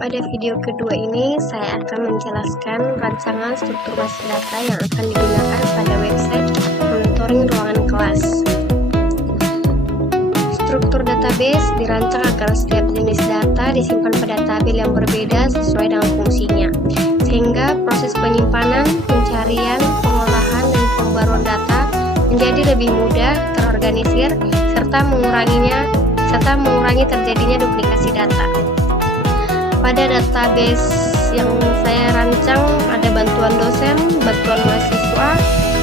Pada video kedua ini, saya akan menjelaskan rancangan struktur basis data yang akan digunakan pada website monitoring ruangan kelas. Struktur database dirancang agar setiap jenis data disimpan pada tabel yang berbeda sesuai dengan fungsinya, sehingga proses penyimpanan, pencarian, pengolahan, dan pembaruan data menjadi lebih mudah, terorganisir, serta mengurangi terjadinya duplikasi data. Pada database yang saya rancang ada bantuan dosen, bantuan mahasiswa,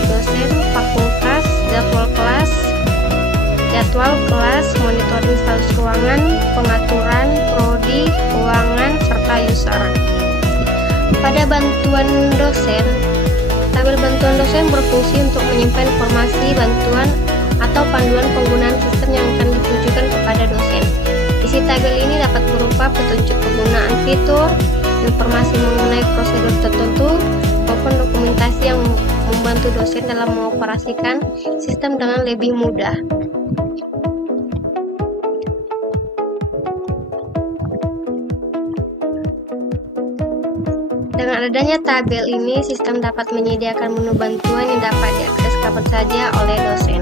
dosen, fakultas, jadwal kelas, monitoring status ruangan, pengaturan, prodi, keuangan, serta user. Pada bantuan dosen, tabel bantuan dosen berfungsi untuk menyimpan informasi bantuan atau panduan penggunaan sistem yang akan ditujukan kepada dosen. Isi tabel ini dapat berupa petunjuk penggunaan fitur, informasi mengenai prosedur tertentu, maupun dokumentasi yang membantu dosen dalam mengoperasikan sistem dengan lebih mudah. Dengan adanya tabel ini, sistem dapat menyediakan menu bantuan yang dapat diakses kapan saja oleh dosen.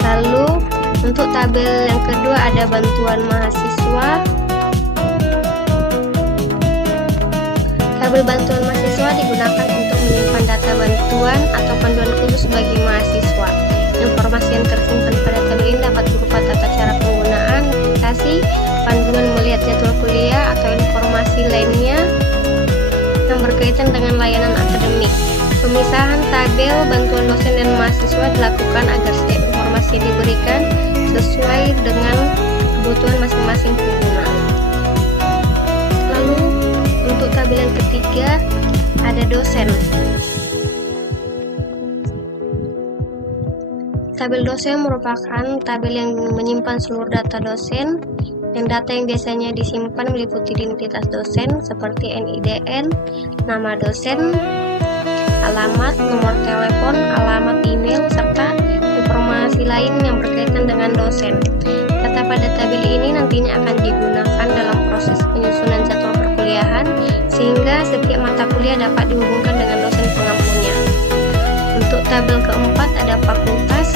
Lalu, untuk tabel yang kedua ada bantuan mahasiswa. Tabel bantuan mahasiswa digunakan untuk menyimpan data bantuan atau panduan khusus bagi mahasiswa. Informasi yang tersimpan pada tabel ini dapat berupa tata cara penggunaan aplikasi, panduan melihat jadwal kuliah, atau informasi lainnya yang berkaitan dengan layanan akademik. Pemisahan tabel bantuan dosen dan mahasiswa dilakukan agar setiap informasi yang diberikan sesuai dengan kebutuhan masing-masing pengguna. Lalu untuk tabel yang ketiga ada dosen. Tabel dosen merupakan tabel yang menyimpan seluruh data dosen, dan data yang biasanya disimpan meliputi identitas dosen seperti NIDN, nama dosen, alamat, nomor telepon, alamat email, serta informasi lain yang berkaitan dengan dosen. Data pada tabel ini nantinya akan digunakan dalam proses penyusunan jadwal perkuliahan, sehingga setiap mata kuliah dapat dihubungkan dengan dosen pengampunya. Untuk tabel keempat ada fakultas.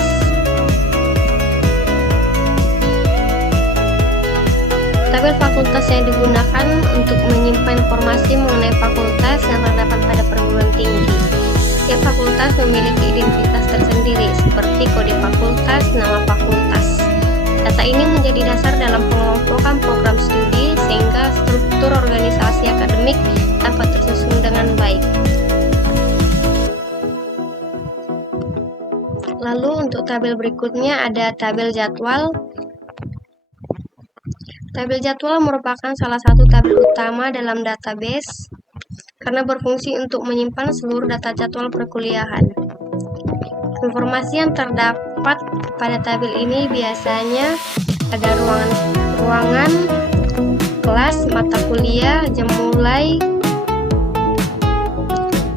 Tabel fakultas yang digunakan untuk menyimpan informasi mengenai fakultas yang terdapat pada perguruan tinggi. Setiap fakultas memiliki identitas tersendiri seperti kode fakultas, nama fakultas. Data ini menjadi dasar dalam pengelompokan program studi sehingga struktur organisasi akademik dapat tersusun dengan baik. Lalu untuk tabel berikutnya ada tabel jadwal. Tabel jadwal merupakan salah satu tabel utama dalam database karena berfungsi untuk menyimpan seluruh data jadwal perkuliahan. Informasi yang terdapat pada tabel ini biasanya ada ruangan, kelas, mata kuliah, jam mulai,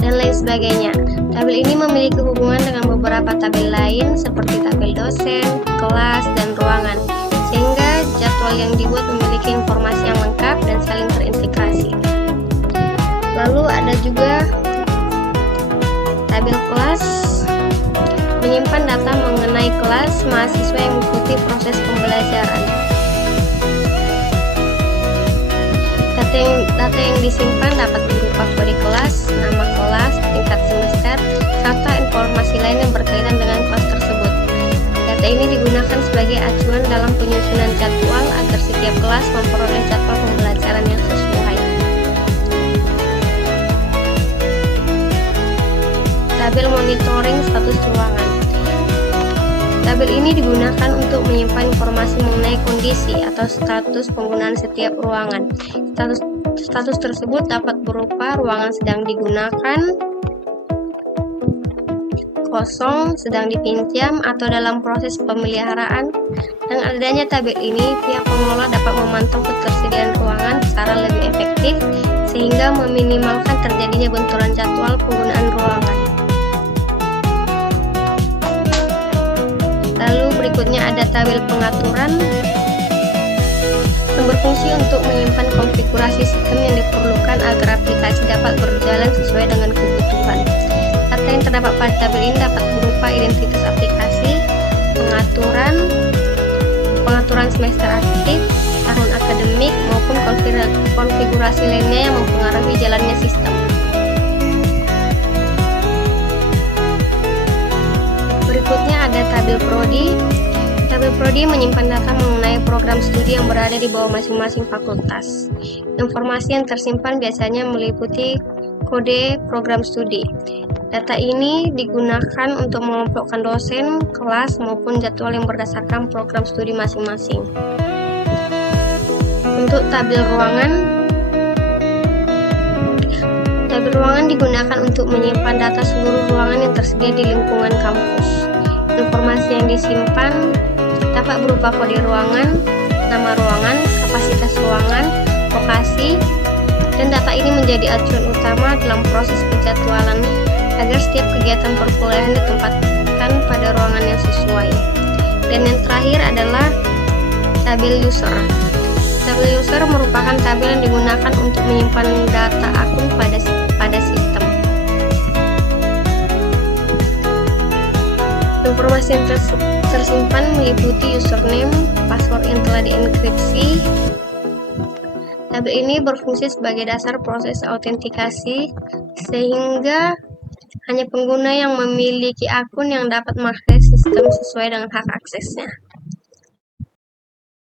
dan lain sebagainya. Tabel ini memiliki hubungan dengan beberapa tabel lain seperti tabel dosen, kelas, dan ruangan, sehingga jadwal yang dibuat memiliki informasi yang lengkap dan saling terintegrasi. Lalu ada juga tabel kelas, menyimpan data mengenai kelas mahasiswa yang mengikuti proses pembelajaran. Data yang disimpan dapat berupa kode kelas, nama kelas, tingkat semester, serta informasi lain yang berkaitan dengan kelas tersebut. Data ini digunakan sebagai acuan dalam penyusunan jadwal agar setiap kelas memperoleh jadwal pembelajaran yang sesuai. Tabel monitoring status ruangan. Tabel ini digunakan untuk menyimpan informasi mengenai kondisi atau status penggunaan setiap ruangan. Status tersebut dapat berupa ruangan sedang digunakan, kosong, sedang dipinjam, atau dalam proses pemeliharaan. Dengan adanya tabel ini, pihak pengelola dapat memantau ketersediaan ruangan secara lebih efektif sehingga meminimalkan terjadinya benturan jadwal penggunaan ruangan. Lalu berikutnya ada tabel pengaturan. yang berfungsi untuk menyimpan konfigurasi sistem yang diperlukan agar aplikasi dapat berjalan sesuai dengan kebutuhan. Data yang terdapat pada tabel ini dapat berupa identitas aplikasi, pengaturan semester aktif, tahun akademik, maupun konfigurasi lainnya yang mempengaruhi jalannya sistem. Berikutnya ada tabel prodi. Tabel prodi menyimpan data mengenai program studi yang berada di bawah masing-masing fakultas. Informasi yang tersimpan biasanya meliputi kode program studi. Data ini digunakan untuk mengelompokkan dosen, kelas, maupun jadwal yang berdasarkan program studi masing-masing. Untuk tabel ruangan digunakan untuk menyimpan data seluruh ruangan yang tersedia di lingkungan kampus. Informasi yang disimpan dapat berupa kode ruangan, nama ruangan, kapasitas ruangan, lokasi, dan data ini menjadi acuan utama dalam proses penjadwalan agar setiap kegiatan perkuliahan ditempatkan pada ruangan yang sesuai. Dan yang terakhir adalah tabel user. Tabel user merupakan tabel yang digunakan untuk menyimpan data akun pada sistem. Informasi yang tersimpan meliputi username, password yang telah dienkripsi. Tabel ini berfungsi sebagai dasar proses autentikasi sehingga hanya pengguna yang memiliki akun yang dapat mengakses sistem sesuai dengan hak aksesnya.